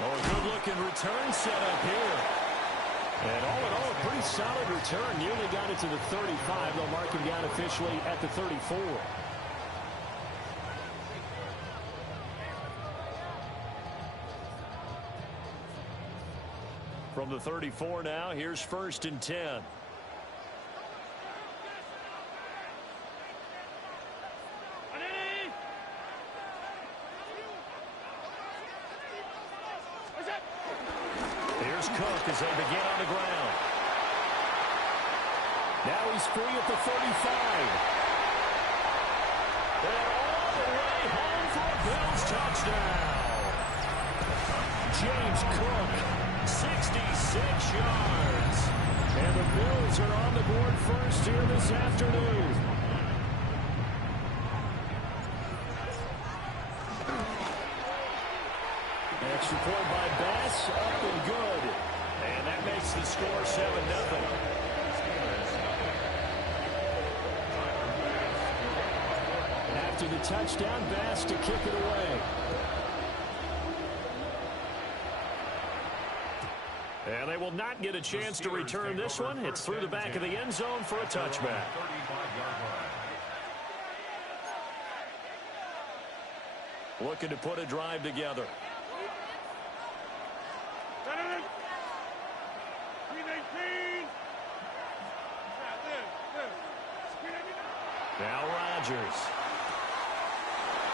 Oh, a good-looking return setup here. And all in all, a pretty solid return. Nearly got it to the 35. They'll mark him down officially at the 34. From the 34 now, here's 1st and 10. Here's Cook as they begin on the ground. Now he's free at the 35. And all the way home for a Bills touchdown. James Cook, 66 yards. And the Bills are on the board first here this afternoon. Extra point by Bass, up and good. And that makes the score 7-0. After the touchdown, Bass to kick it away. And they will not get a chance to return this one. It's through the back of the end zone for a touchback. Looking to put a drive together. Now Rodgers.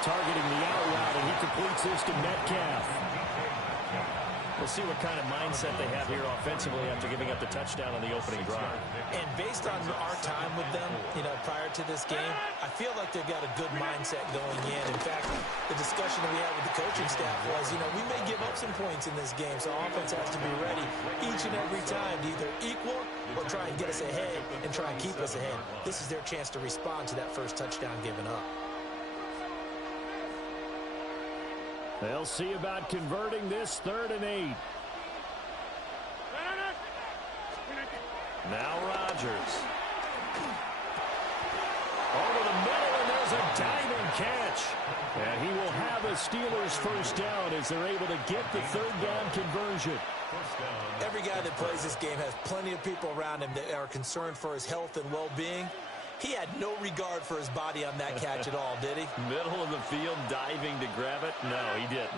Targeting the out route, and he completes this to Metcalf. We'll see what kind of mindset they have here offensively after giving up the touchdown on the opening drive. And based on our time with them, prior to this game, I feel like they've got a good mindset going in. In fact, the discussion that we had with the coaching staff was, we may give up some points in this game, so offense has to be ready each and every time to either equal or try and get us ahead and try and keep us ahead. This is their chance to respond to that first touchdown given up. They'll see about converting this 3rd and 8. Now Rodgers. Over the middle, and there's a diving catch. And he will have a Steelers first down as they're able to get the 3rd down conversion. Every guy that plays this game has plenty of people around him that are concerned for his health and well-being. He had no regard for his body on that catch at all, did he? Middle of the field, diving to grab it? No, he didn't.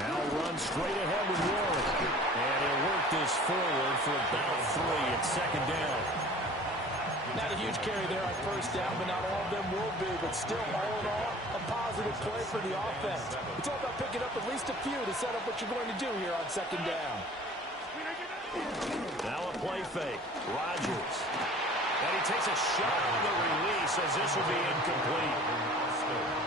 Now run straight ahead with Warren. And he'll work this forward for about 3 at 2nd down. Not a huge carry there on 1st down, but not all of them will be. But still, all in all, a positive play for the offense. It's all about picking up at least a few to set up what you're going to do here on 2nd down. Now a play fake. Rodgers. And he takes a shot on the release as this will be incomplete.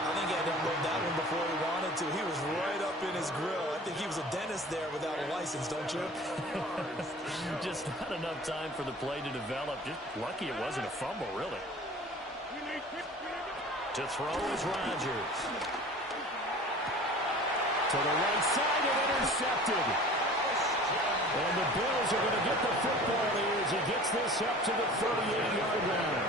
I think he had to unload that one before he wanted to. He was right up in his grill. I think he was a dentist there without a license, don't you? Just not enough time for the play to develop. Just lucky it wasn't a fumble, really. To throw is Rodgers. To the right side and intercepted. And the Bills are going to get the football here as he gets this up to the 38-yard line.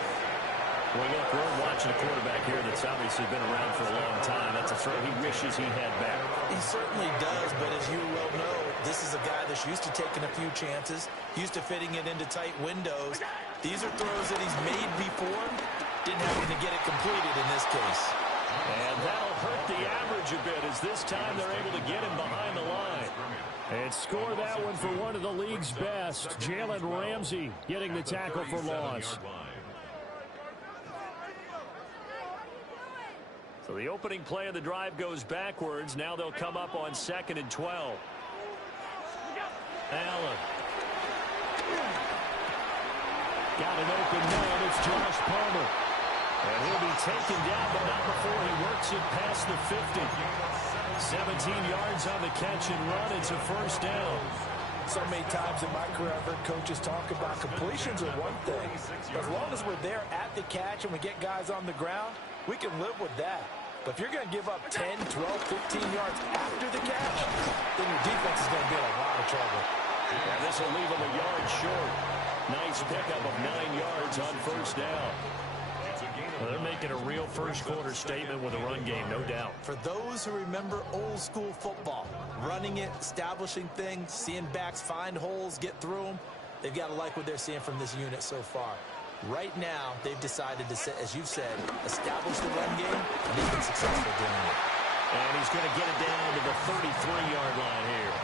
Well, look, we're watching a quarterback here that's obviously been around for a long time. That's a throw he wishes he had back. He certainly does, but as you well know, this is a guy that's used to taking a few chances, used to fitting it into tight windows. These are throws that he's made before. Didn't happen to get it completed in this case. And that'll hurt the average a bit as this time they're able to get him behind the line. And score that one for one of the league's best. Jalen Ramsey getting the tackle for loss. So the opening play of the drive goes backwards. Now they'll come up on 2nd and 12. Allen. Got an open man. It's Josh Palmer. And he'll be taken down, but not before he works it past the 50. 17 yards on the catch and run. It's a first down. So many times in my career, I've heard coaches talk about completions are one thing. As long as we're there at the catch and we get guys on the ground, we can live with that. But if you're going to give up 10, 12, 15 yards after the catch, then your defense is going to be in a lot of trouble. And this will leave him a yard short. Nice pickup of 9 yards on first down. Well, they're making a real first-quarter statement with a run game, no doubt. For those who remember old-school football, running it, establishing things, seeing backs find holes, get through them, they've got to like what they're seeing from this unit so far. Right now, they've decided to, as you've said, establish the run game, and they've been successful doing it. And he's going to get it down to the 33-yard line here.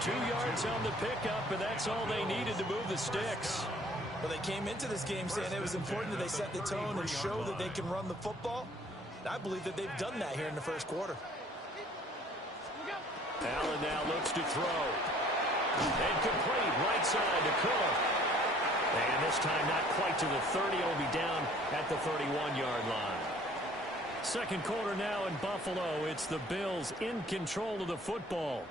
2 yards on the pickup, and that's all they needed to move the sticks. Well, they came into this game saying it was important that they set the tone and show that they can run the football. I believe that they've done that here in the first quarter. Allen now looks to throw. And complete, right side to Cook. And this time not quite to the 30. It'll be down at the 31-yard line. Second quarter now in Buffalo. It's the Bills in control of the football,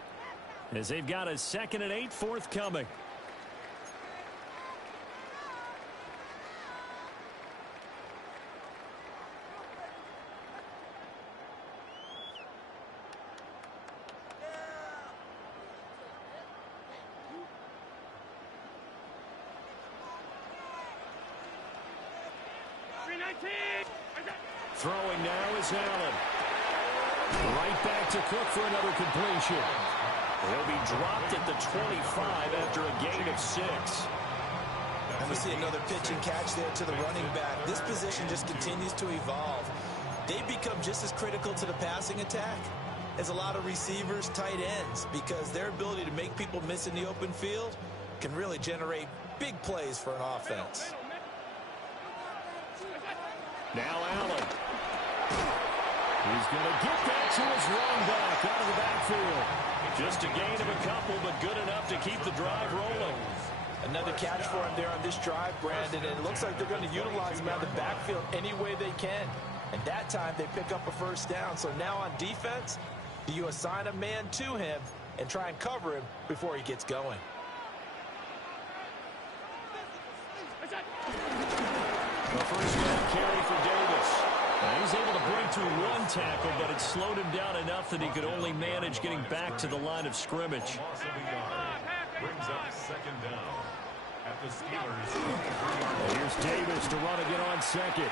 as they've got a 2nd and 8 forthcoming. Throwing now is Allen. Right back to Cook for another completion. He'll be dropped at the 25 after a gain of 6. And we see another pitch and catch there to the running back. This position just continues to evolve. They become just as critical to the passing attack as a lot of receivers, tight ends, because their ability to make people miss in the open field can really generate big plays for an offense. Now Allen. He's going to get that to his running back out of the backfield. Just a gain of a couple, but good enough to keep the drive rolling. Another catch for him there on this drive, Brandon, and it looks like they're going to utilize him out of the backfield any way they can. And that time they pick up a first down. So now on defense, do you assign a man to him and try and cover him before he gets going? The first down carry for Davis. He's able to break through 1 tackle, but it slowed him down enough that he could only manage getting back to the line of scrimmage. Brings up 2nd down at the Steelers. Here's Davis to run again on 2nd.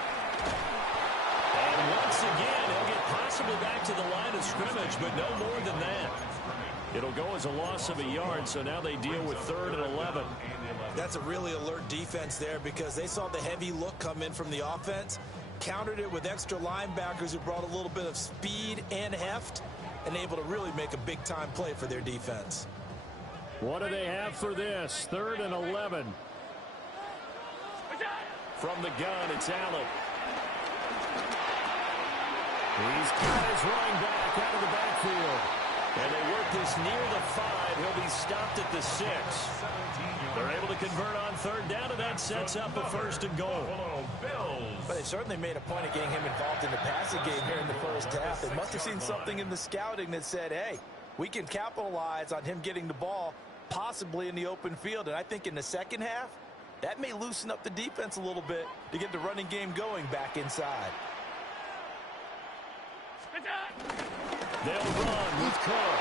And once again, he'll get possibly back to the line of scrimmage, but no more than that. It'll go as a loss of a yard, so now they deal with 3rd and 11. That's a really alert defense there because they saw the heavy look come in from the offense, countered it with extra linebackers who brought a little bit of speed and heft, and able to really make a big-time play for their defense. What do they have for this? 3rd and 11. From the gun, it's Allen. He's got his running back out of the backfield. And they work this near the 5. He'll be stopped at the 6. They're able to convert on 3rd down, and that sets up a 1st and goal. But they certainly made a point of getting him involved in the passing game here in the first half. They must have seen something in the scouting that said, hey, we can capitalize on him getting the ball possibly in the open field. And I think in the second half, that may loosen up the defense a little bit to get the running game going back inside. They'll run with Cook.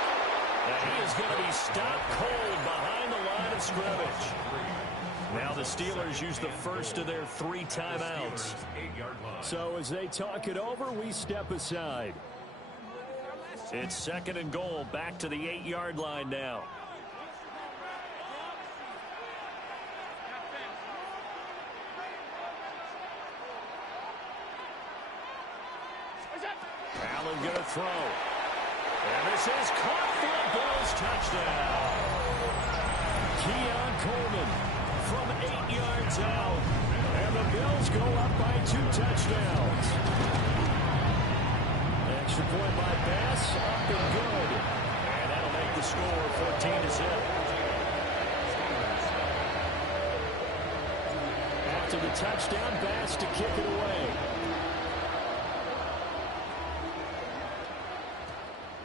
And he is going to be stopped cold behind the line of scrimmage. Now the Steelers use the first of their 3 timeouts. So as they talk it over, we step aside. It's 2nd and goal, back to the 8-yard line now. Allen going to throw. And this is caught for a Bills touchdown. Keon Coleman from 8 yards out. And the Bills go up by 2 touchdowns. Extra point by Bass, up and good. And that'll make the score 14-0. After the touchdown, Bass to kick it away.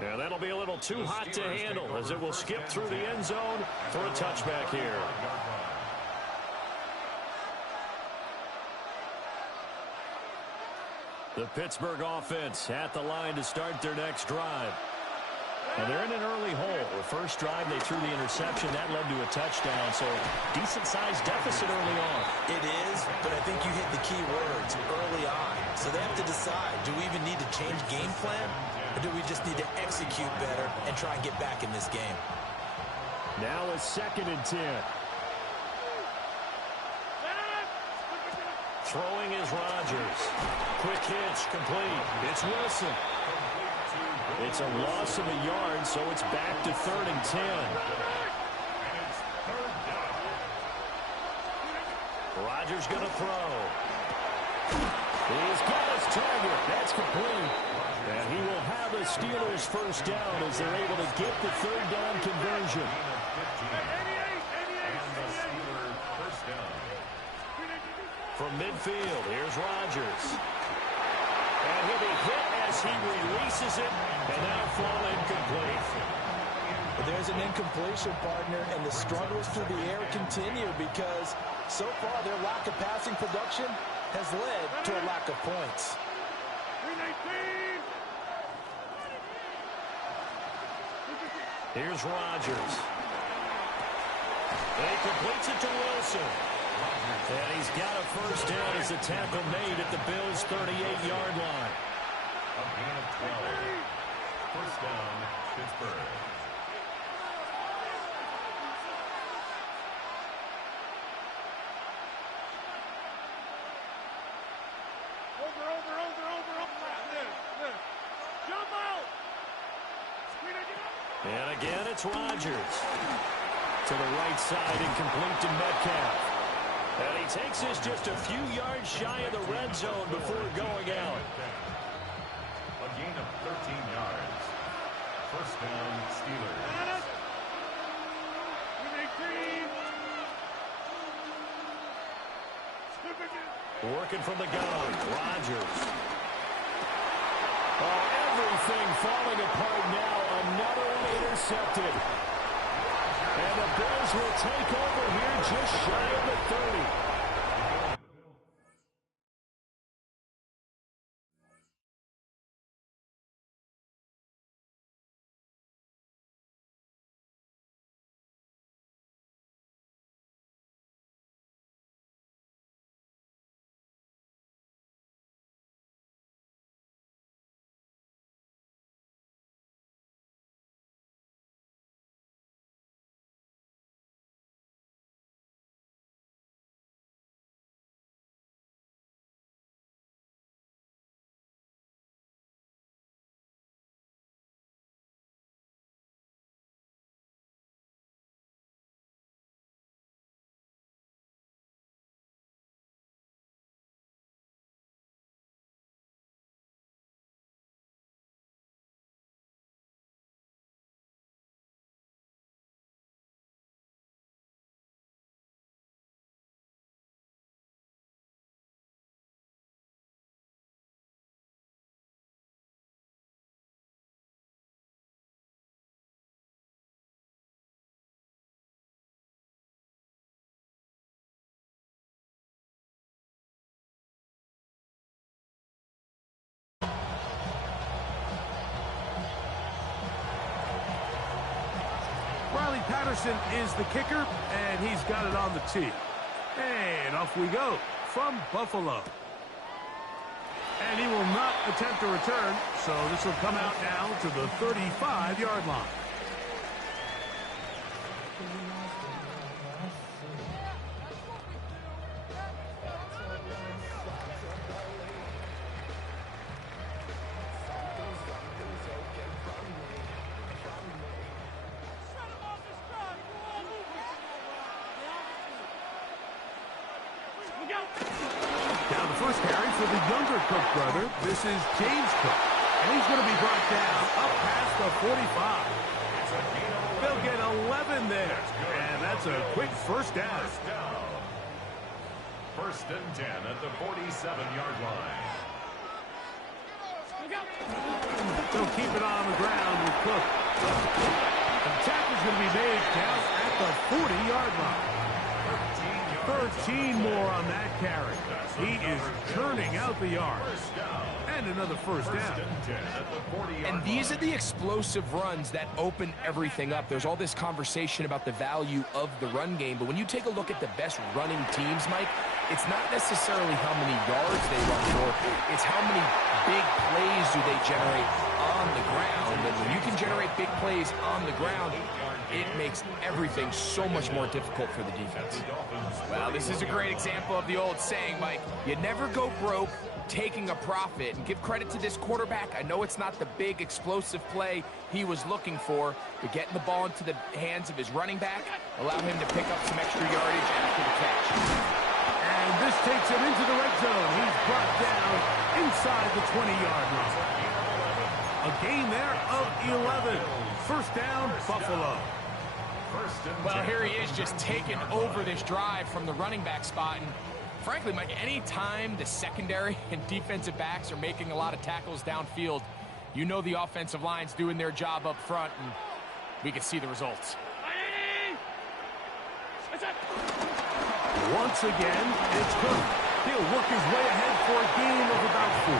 Yeah, that'll be a little too hot to handle as it will skip through the end zone for a touchback here. The Pittsburgh offense at the line to start their next drive. And they're in an early hole. The first drive, they threw the interception. That led to a touchdown. So decent-sized deficit early on. It is, but I think you hit the key words early on. So they have to decide, do we even need to change game plan? Or do we just need to execute better and try and get back in this game? Now a 2nd and 10. Throwing is Rodgers. Quick hitch, complete. It's Wilson. It's a loss of a yard, so it's back to 3rd and 10. Rodgers going to throw. He's got his target. That's complete. And he will have a Steelers first down as they're able to get the 3rd down conversion. From midfield, here's Rodgers. And he'll be hit as he releases it, and now fall incomplete. But there's an incompletion, partner, and the struggles through the air continue because so far their lack of passing production has led to a lack of points. Here's Rodgers. And he completes it to Wilson. And he's got a first down as a tackle made at the Bills' 38-yard line. A gain of 12. First down, Pittsburgh. Jump out! And again, it's Rodgers. To the right side and complete to Metcalf. And he takes this just a few yards shy of the red zone before going out. A gain of 13 yards. First down, Steelers. Working from the gun, Rodgers. Oh, everything falling apart now. Another one intercepted. And the Bills will take over here just shy of the 30. Patterson is the kicker, and he's got it on the tee. And off we go from Buffalo. And he will not attempt a return, so this will come out now to the 35-yard line. Now the first carry for the younger Cook brother. This is James Cook. And he's going to be brought down up past the 45. They'll get 11 there. And that's a quick first down. First and 10 at the 47-yard line. They'll keep it on the ground with Cook. The tackle's going to be made down at the 40-yard line. 13 more on that carry. He is churning out the yards. And another first down. And these are the explosive runs that open everything up. There's all this conversation about the value of the run game, but when you take a look at the best running teams, Mike, it's not necessarily how many yards they run for, it's how many big plays do they generate on the ground. And when you can generate big plays on the ground, it makes everything so much more difficult for the defense. Well, this is a great example of the old saying, Mike, you never go broke taking a profit. And give credit to this quarterback. I know it's not the big explosive play he was looking for, but getting the ball into the hands of his running back allowed him to pick up some extra yardage after the catch. And this takes him into the red zone. He's brought down inside the 20-yard line. A gain there of 11. First down, Buffalo. Well, here he is just taking over this drive from the running back spot. And frankly, Mike, any time the secondary and defensive backs are making a lot of tackles downfield, you know the offensive line's doing their job up front, and we can see the results. Once again, it's Cook. He'll work his way ahead for a gain of about 4.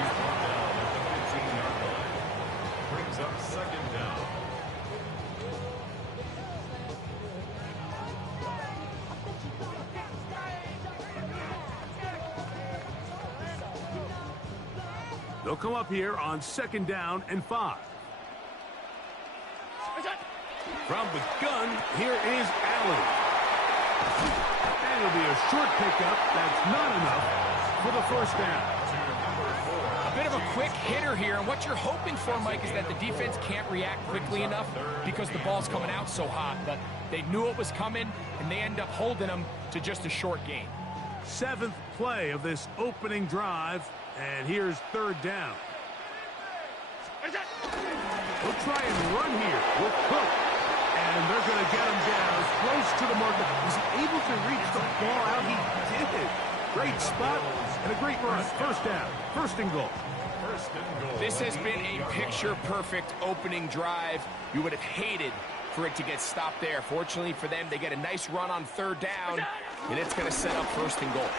He's brought down at the 15-yard line. Brings up second down. They'll come up here on second down and 5. From the gun, here is Allen. And it'll be a short pickup. That's not enough for the first down. A bit of a quick hitter here, and what you're hoping for, Mike, is that the defense can't react quickly enough because the ball's coming out so hot, but they knew it was coming, and they end up holding them to just a short gain. 7th play of this opening drive, and here's third down. We'll try and run here with Cook. And they're going to get him down close to the marker. Was he able to reach the ball out? He did. Great spot and a great run. First down. First and goal. This has been a picture-perfect opening drive. You would have hated for it to get stopped there. Fortunately for them, they get a nice run on third down, and it's going to set up first and goal.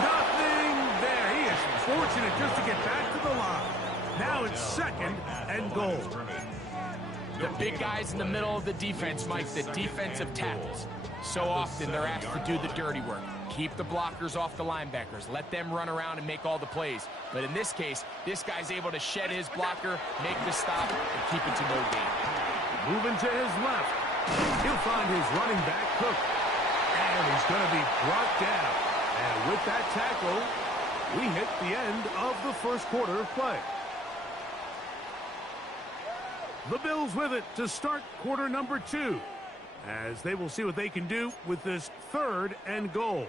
Nothing there. He is fortunate just to get back to the line. Now it's second and goal. The big guys in the middle of the defense, Mike, the defensive tackles. So often they're asked to do the dirty work. Keep the blockers off the linebackers. Let them run around and make all the plays. But in this case, this guy's able to shed his blocker, make the stop, and keep it to no gain. Moving to his left. He'll find his running back, Cook. And he's going to be brought down. And with that tackle, we hit the end of the first quarter of play. The Bills with it to start quarter number 2, as they will see what they can do with this third and goal.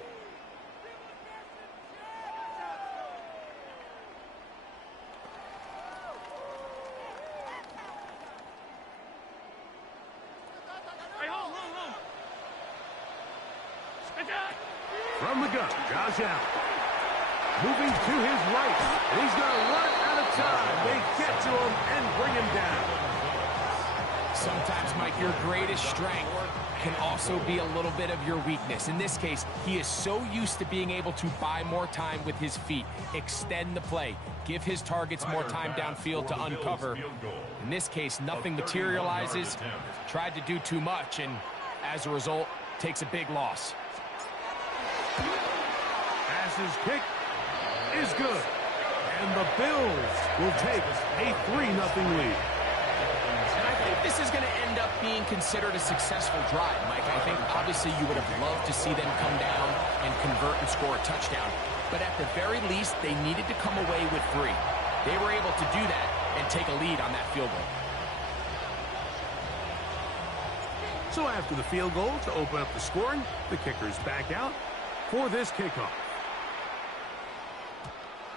From the gun, Josh Allen. Moving to his right. And he's going to run out of time. They get to him and bring him down. Sometimes, Mike, your greatest strength can also be a little bit of your weakness. In this case, he is so used to being able to buy more time with his feet, extend the play, give his targets more time downfield to uncover. In this case, nothing materializes, tried to do too much, and as a result, takes a big loss. Passes kick is good. And the Bills will take a 3-0 lead. This is going to end up being considered a successful drive, Mike. I think obviously you would have loved to see them come down and convert and score a touchdown. But at the very least, they needed to come away with 3. They were able to do that and take a lead on that field goal. So after the field goal to open up the scoring, the kicker's back out for this kickoff.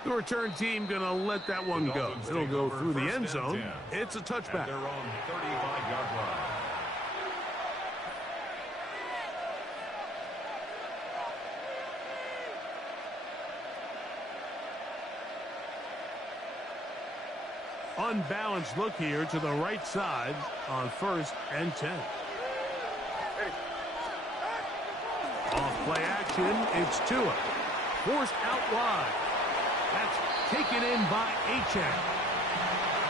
The return team going to let that one go. It'll go through the end zone. It's a touchback. Their own 35-yard line. Unbalanced look here to the right side on 1st and 10. Play action, it's Tua. Forced out wide. That's taken in by Achane.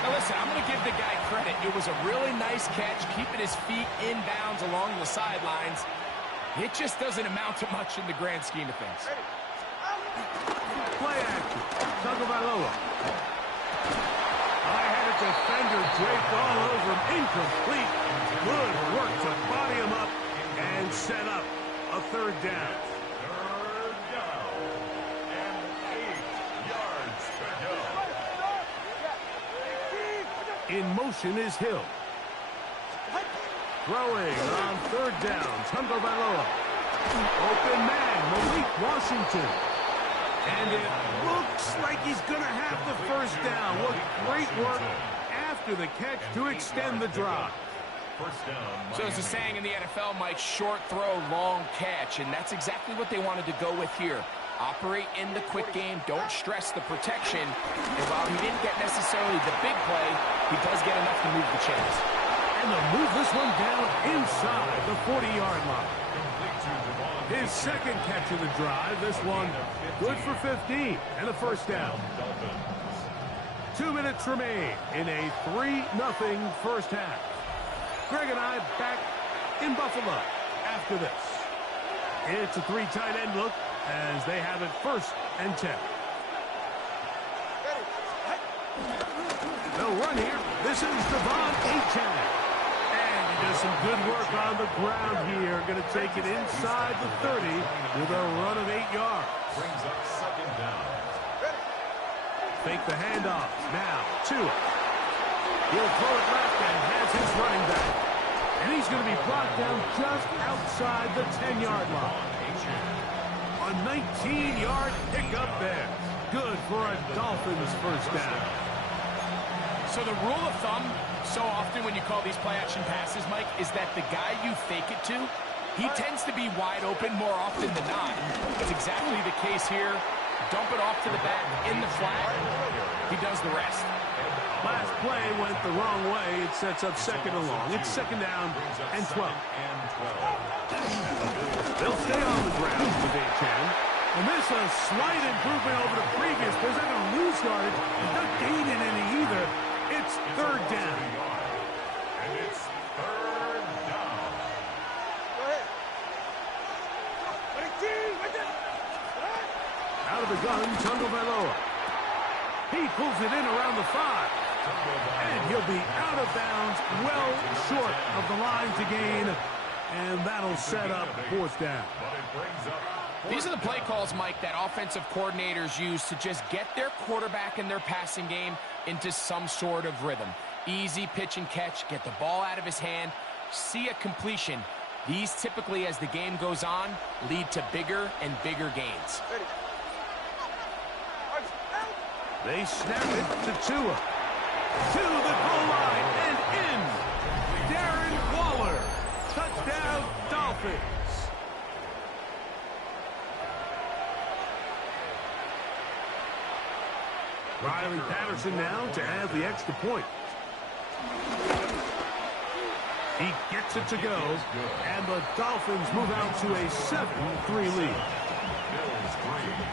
Now listen, I'm going to give the guy credit. It was a really nice catch, keeping his feet in bounds along the sidelines. It just doesn't amount to much in the grand scheme of things. Play action. Tagovailoa. I had a defender draped all over him. Incomplete. Good work to body him up and set up a third down. Third down and 8 yards to go. In motion is Hill. Throwing on third down. Tagovailoa. Open man, Malik Washington. And it looks like he's going to have the first down. What great work after the catch to extend the drive. First down. So there's a saying in the NFL, Mike, short throw, long catch, and that's exactly what they wanted to go with here. Operate in the quick game, don't stress the protection, and while he didn't get necessarily the big play, he does get enough to move the chains. And they'll move this one down inside the 40-yard line. His second catch of the drive, this one good for 15 and a first down. 2 minutes remain in a 3-0 first half. Greg and I back in Buffalo after this. It's a 3 tight end look as they have it 1st and 10. They'll run here. This is Achane. And he does some good work on the ground here. Going to take it inside the 30 with a run of 8 yards. Brings up second down. Fake the handoff. Now, Tua. He'll throw it left and has his running back. And he's going to be brought down just outside the 10-yard line. A 19-yard pickup there. Good for a Dolphins first down. So the rule of thumb, so often when you call these play-action passes, Mike, is that the guy you fake it to, he tends to be wide open more often than not. That's exactly the case here. Dump it off to the back in the flat. He does the rest. Last play went the wrong way. It sets up second and long. It's second down and 12. They'll stay on the ground with Achane. And this is a slight improvement over the previous. They're not going to lose yardage. They're not gaining any either. It's third down. And it's third down. Go ahead. Out of the gun, Tagovailoa. He pulls it in around the 5. And he'll be out of bounds, well short of the line to gain. And that'll set up 4th down. These are the play calls, Mike, that offensive coordinators use to just get their quarterback and their passing game into some sort of rhythm. Easy pitch and catch, get the ball out of his hand, see a completion. These typically, as the game goes on, lead to bigger and bigger gains. They snap it to Tua. To the goal line and in. Darren Waller. Touchdown, Dolphins. Riley Patterson now to add the extra point. He gets it to go, and the Dolphins move out to a 7-3 lead. Bills 3.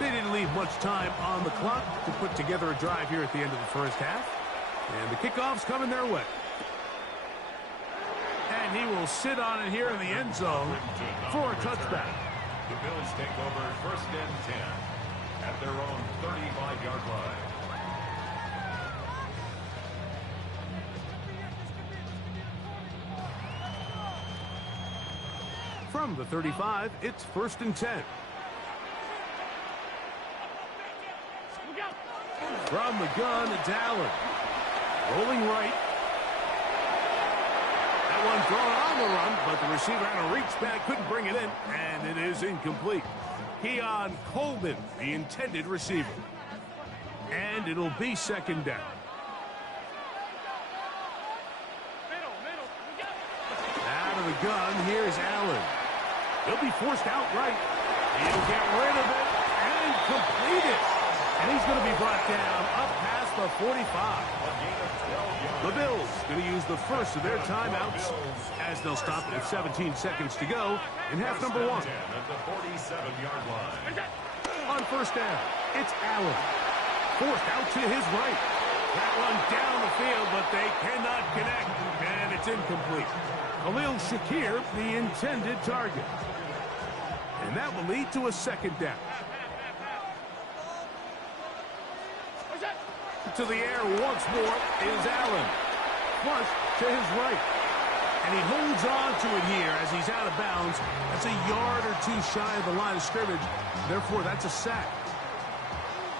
They didn't leave much time on the clock to put together a drive here at the end of the first half. And the kickoff's coming their way. And he will sit on it here in the end zone for a touchback. The Bills take over 1st and 10 at their own 35-yard line. From the 35, it's 1st and 10. From the gun, it's Allen. Rolling right. That one thrown on the run, but the receiver had a reach back, couldn't bring it in, and it is incomplete. Keon Coleman, the intended receiver. And it'll be second down. Out of the gun, here's Allen. He'll be forced out right. He'll get rid of it and complete it. And he's going to be brought down up past the 45. The Bills going to use the first of their timeouts as they'll stop at 17 seconds to go in half number 1. At the 47-yard line. On first down, it's Allen. Forced out to his right. That one down the field, but they cannot connect, and it's incomplete. Khalil Shakir, the intended target. And that will lead to a second down. To the air once more is Allen. Flush to his right. And he holds on to it here as he's out of bounds. That's a yard or two shy of the line of scrimmage. Therefore, that's a sack.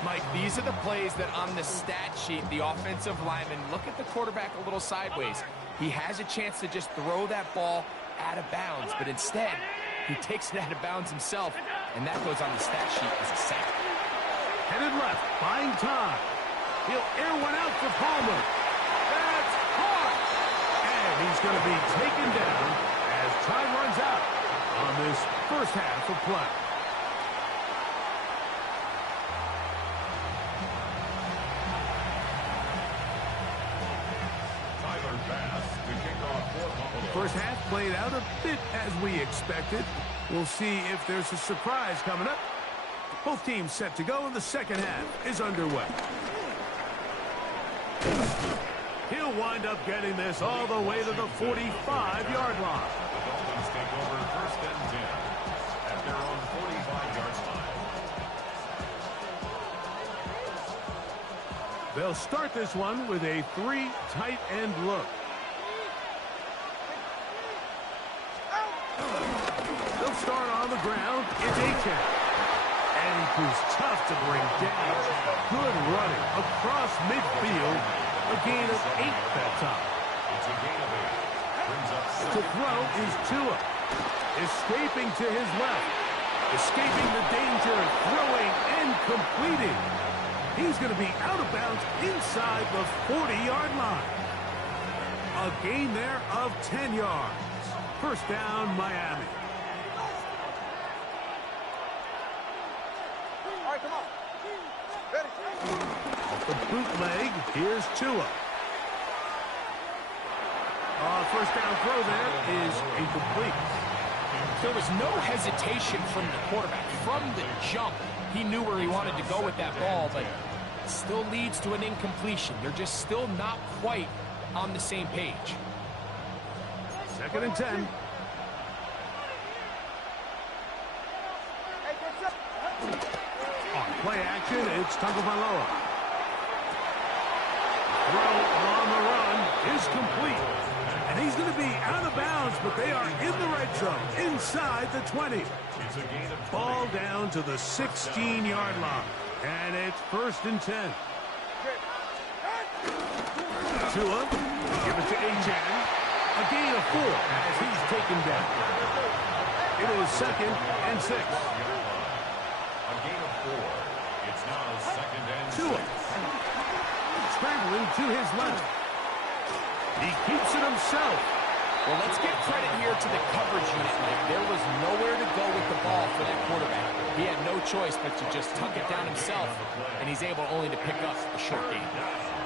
Mike, these are the plays that on the stat sheet, the offensive linemen look at the quarterback a little sideways. He has a chance to just throw that ball out of bounds, but instead, he takes it out of bounds himself, and that goes on the stat sheet as a sack. Headed left, buying time. He'll air one out for Palmer. That's caught! And he's going to be taken down as time runs out on this first half of play. First half played out a bit as we expected. We'll see if there's a surprise coming up. Both teams set to go, and the second half is underway. He'll wind up getting this all the way to the 45-yard line. The Dolphins take over first and 10 at their own 45-yard line. They'll start this one with a 3 tight end look. They'll start on the ground. It's Achane. And he proves tough to bring down. Good running across midfield. A gain of 8 that time. It's a gain of 8. Brings up To throw is Tua. Escaping to his left. Escaping the danger. Throwing and completing. He's going to be out of bounds inside the 40-yard line. A gain there of 10 yards. First down, Miami. All right, come on. Ready? The bootleg, here's Tua. First down throw there is incomplete. There was no hesitation from the quarterback. From the jump, he knew where he wanted to go with that ball, but it still leads to an incompletion. They're just still not quite on the same page. Second and 10. On play action, it's Tagovailoa. Throw on the run is complete. And he's going to be out of bounds, but they are in the red zone, inside the 20. It's a gain of 20. Ball down to the 16-yard line. And it's first and 10. Tua, give it to Achane. A gain of 4 as he's taken down. It is second and 6. A gain of 4. It's now second and 6. Tua. Scrambling to his left. He keeps it himself. Well, let's give credit here to the coverage unit, Mike. There was nowhere to go with the ball for that quarterback. He had no choice but to just tuck it down himself, and he's able only to pick up a short gain.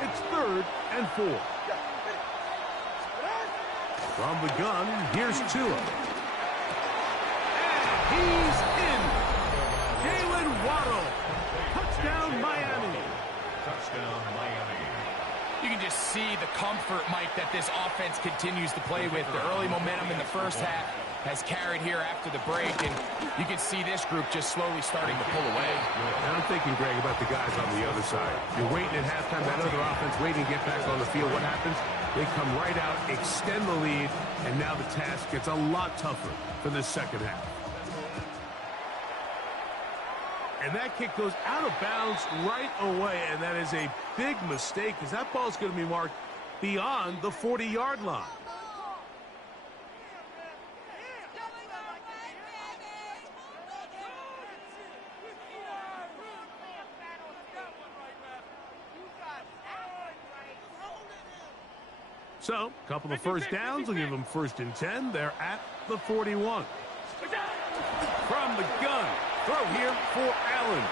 It's third and 4. From the gun, here's Tua. And he's in. Jalen Waddle. Touchdown, Miami. Touchdown, Miami. You can just see the comfort, Mike, that this offense continues to play with. The early momentum in the first half has carried here after the break, and you can see this group just slowly starting to pull away. And I'm thinking, Greg, about the guys on the other side. You're waiting at halftime, that other offense waiting to get back on the field. What happens? They come right out, extend the lead, and now the task gets a lot tougher for this second half. And that kick goes out of bounds right away, and that is a big mistake because that ball's going to be marked beyond the 40-yard line. So, a couple of first downs will give them first and 10. They're at the 41. From the gun, throw here for Allen.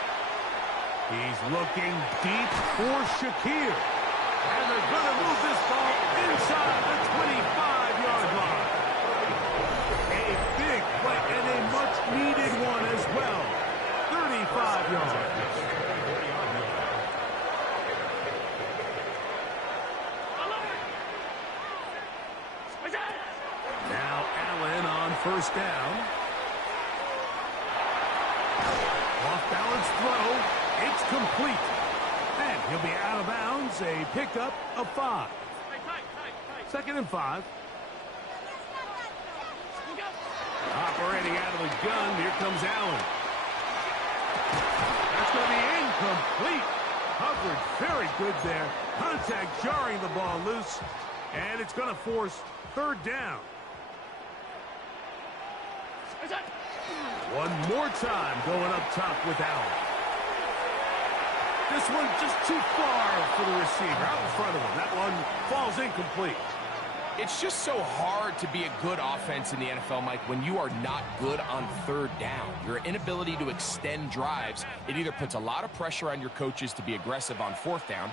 He's looking deep for Shakir. And they're going to move this ball inside the 25-yard line. A big play and a much-needed one as well. 35 yards. Now Allen on first down. Off-balance throw. It's complete. And he'll be out of bounds. A pickup of 5. 2nd and 5. Operating out of the gun. Here comes Allen. That's going to be incomplete. Coverage very good there. Contact jarring the ball loose. And it's going to force 3rd down. One more time going up top with Allen. This one just too far for the receiver. Out in front of him. That one falls incomplete. It's just so hard to be a good offense in the NFL, Mike, when you are not good on 3rd down. Your inability to extend drives, it either puts a lot of pressure on your coaches to be aggressive on 4th down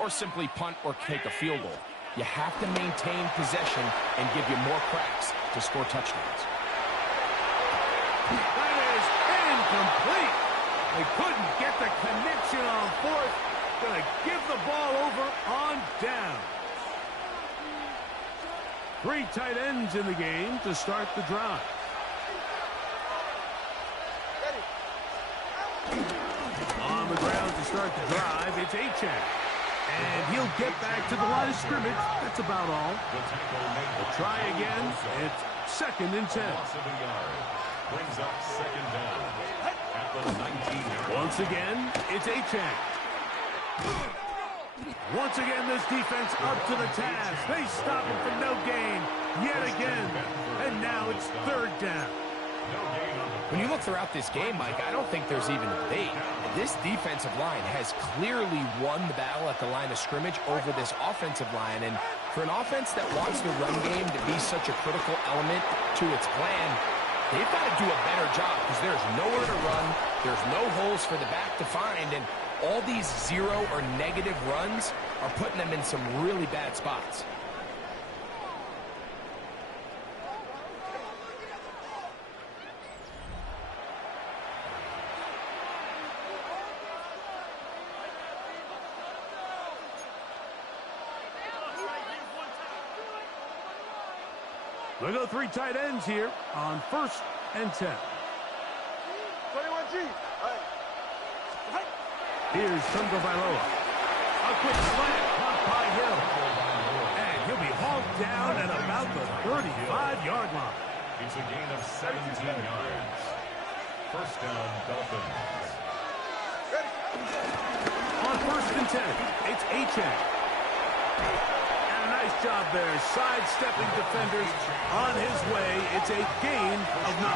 or simply punt or take a field goal. You have to maintain possession and give you more cracks to score touchdowns. That is incomplete. They couldn't get the connection on 4th. Going to give the ball over on down. 3 tight ends in the game to start the drive. On the ground to start the drive, it's Achane. And he'll get back to the line of scrimmage. That's about all. We'll try again. It's 2nd and 10. Brings up 2nd down at the 19-yard. Once again, it's Achane. Once again, this defense up to the task. They stop him for no gain yet again. And now it's 3rd down. When you look throughout this game, Mike, I don't think there's even a debate. This defensive line has clearly won the battle at the line of scrimmage over this offensive line. And for an offense that wants the run game to be such a critical element to its plan, they've got to do a better job because there's nowhere to run. There's no holes for the back to find. And all these 0 or negative runs are putting them in some really bad spots. We'll go 3 tight ends here on 1st and 10. 21G. Here's Tunga Vailoa. A quick slant caught by Hill. And he'll be hauled down at about the 35-yard line. It's a gain of 17 yards. 1st down, Dolphins. On 1st and 10, it's Achane. And a nice job there, sidestepping defenders on his way. It's a gain of 9.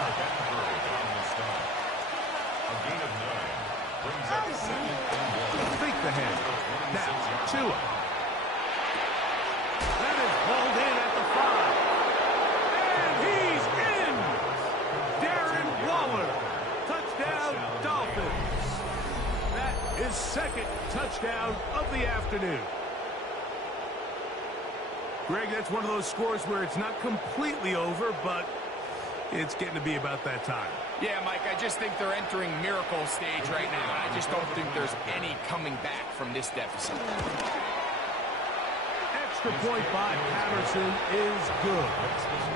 A gain of 9 brings up 2nd and 1. Fake the hand. Now, Tua. That is hauled in at the 5. And he's in! Darren Waller. Touchdown, Dolphins. That is 2nd touchdown of the afternoon. Greg, that's one of those scores where it's not completely over, but it's getting to be about that time. Yeah, Mike, I just think they're entering miracle stage right now. I just don't think there's any coming back from this deficit. Extra point by Patterson is good.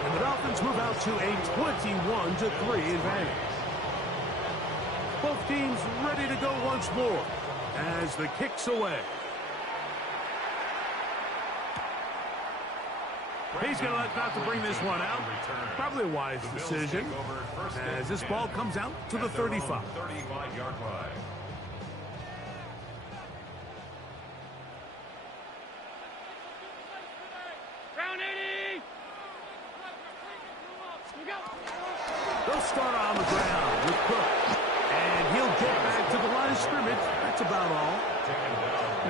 And the Dolphins move out to a 21-3 advantage. Both teams ready to go once more as the kick's away. He's going to let not to bring this one out. Probably a wise decision as this ball comes out to the 35. 35-yard line. Round 80. They'll start on the ground with Cook. And he'll get back to the line of scrimmage. That's about all.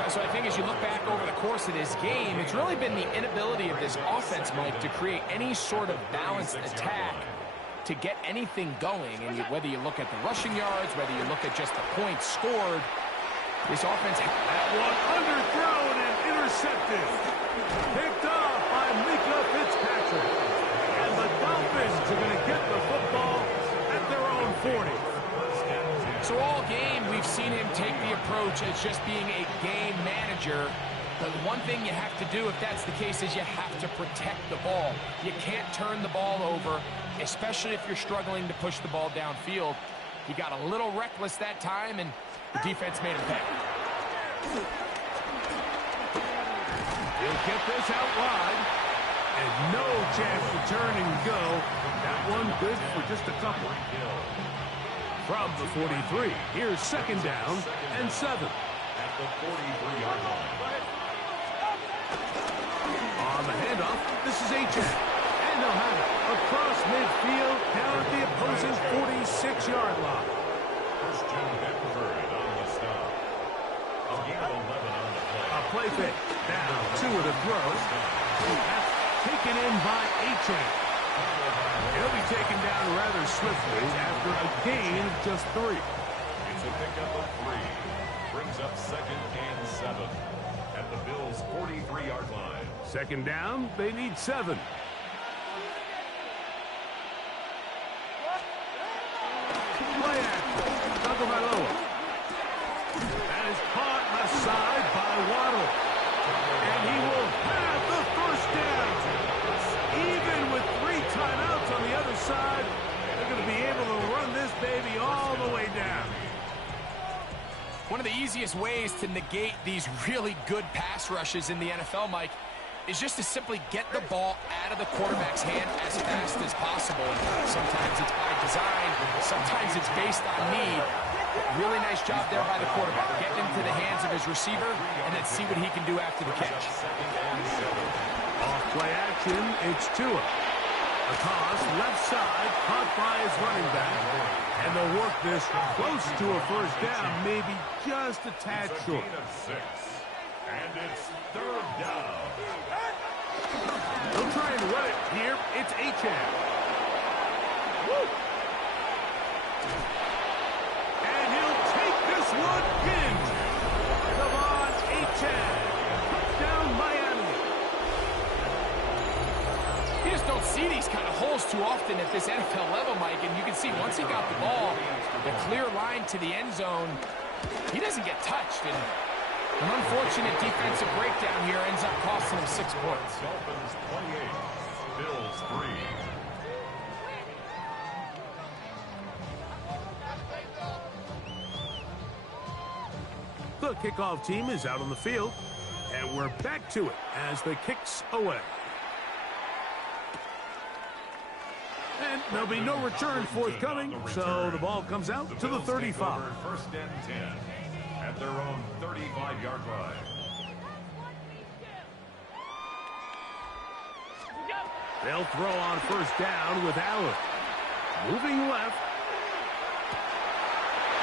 So I think as you look back over the course of this game, it's really been the inability of this offense, Mike, to create any sort of balanced attack to get anything going. And whether you look at the rushing yards, whether you look at just the points scored, This offense... That one underthrown and intercepted. Picked off by Mika Fitzpatrick. And the Dolphins are going to get the football at their own 40. So all game, we've seen him take the approach as just being a game manager. But one thing you have to do, if that's the case, is you have to protect the ball. You can't turn the ball over, especially if you're struggling to push the ball downfield. He got a little reckless that time, and the defense made him pay. He'll get this out wide. And no chance to turn and go. That one good for just a couple. From the 43, here's second down and 7. At the 43-yard line. On the handoff, this is H.A. And they'll have it across midfield down at the opposing 46-yard line. First down and 3 on the stop. A gain of 11 on the play. A play fake. Now 2 of the throws. That's taken in by H.A. He'll be taken down rather swiftly after a gain of just 3. It's a pickup of 3. Brings up second and 7 at the Bills' 43-yard line. Second down, they need 7. Play action. Tagovailoa. That is caught aside by Waddle. And he will have the first down. Even with 3 timeouts on the other side, they're going to be able to run this baby all the way down. One of the easiest ways to negate these really good pass rushes in the NFL, Mike, is just to simply get the ball out of the quarterback's hand as fast as possible. And sometimes it's by design, sometimes it's based on need. Really nice job there by the quarterback. Getting into the hands of his receiver and then see what he can do after the catch. Off play action, it's Tua. A toss, left side, caught by his running back. And they'll work this close to a first down, maybe just a tad short. It's a gain of 6. And it's third down. They'll try and run it here. It's Achane. And he'll take this one in. Come on, Achane. Touchdown, Miami. You just don't see these kind of holes too often at this NFL level, Mike. And you can see once he got the ball, the clear line to the end zone, he doesn't get touched. And an unfortunate defensive breakdown here ends up costing him 6 points. Dolphins 28, Bills 3. The kickoff team is out on the field, and we're back to it as the kick's away. And there'll be no return forthcoming, so the ball comes out to the 35. First and 10 at their own 35-yard line. They'll throw on first down with Allen. Moving left.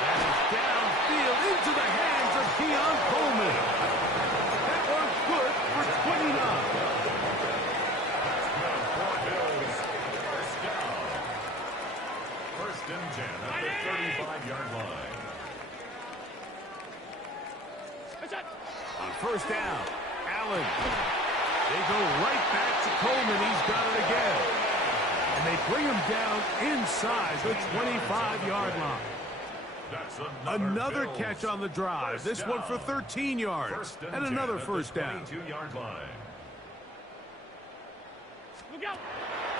That is downfield into the hands of Keon Coleman. That one's good for 29. That's good for Bills. First down. First and 10 at the 35-yard line. On first down, Allen. They go right back to Coleman. He's got it again. And they bring him down inside the 25-yard line. That's Another catch on the drive. This one for 13 yards. And another first down. 22-yard line.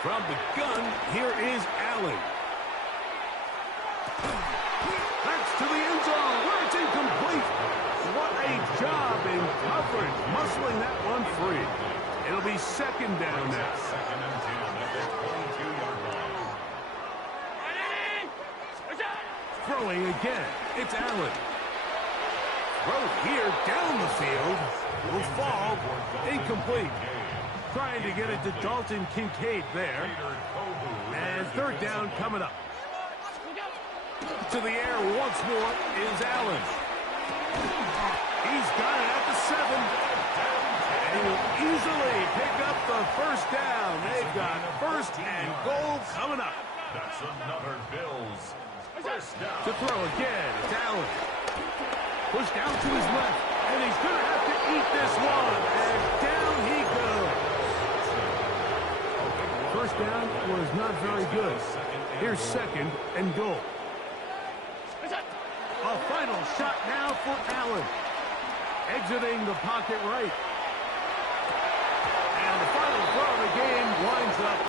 From the gun, here is Allen. That's to the end zone where it's incomplete. What a job in coverage, muscling that one free. It'll be second down now. Second and 10 at the 22-yard line. Throwing again, it's Allen. Throw here down the field. Will fall. Incomplete. Trying to get it to Dalton Kincaid there. And third down coming up. To the air once more is Allen. He's got it at the 7. And he will easily pick up the first down. They've got first and goal coming up. That's another Bills. First down. To throw again, it's Allen. Push down to his left, and he's going to have to eat this one. And down he goes. First down was not very good. Here's second and goal. A final shot now for Allen. Exiting the pocket right. And the final throw of the game winds up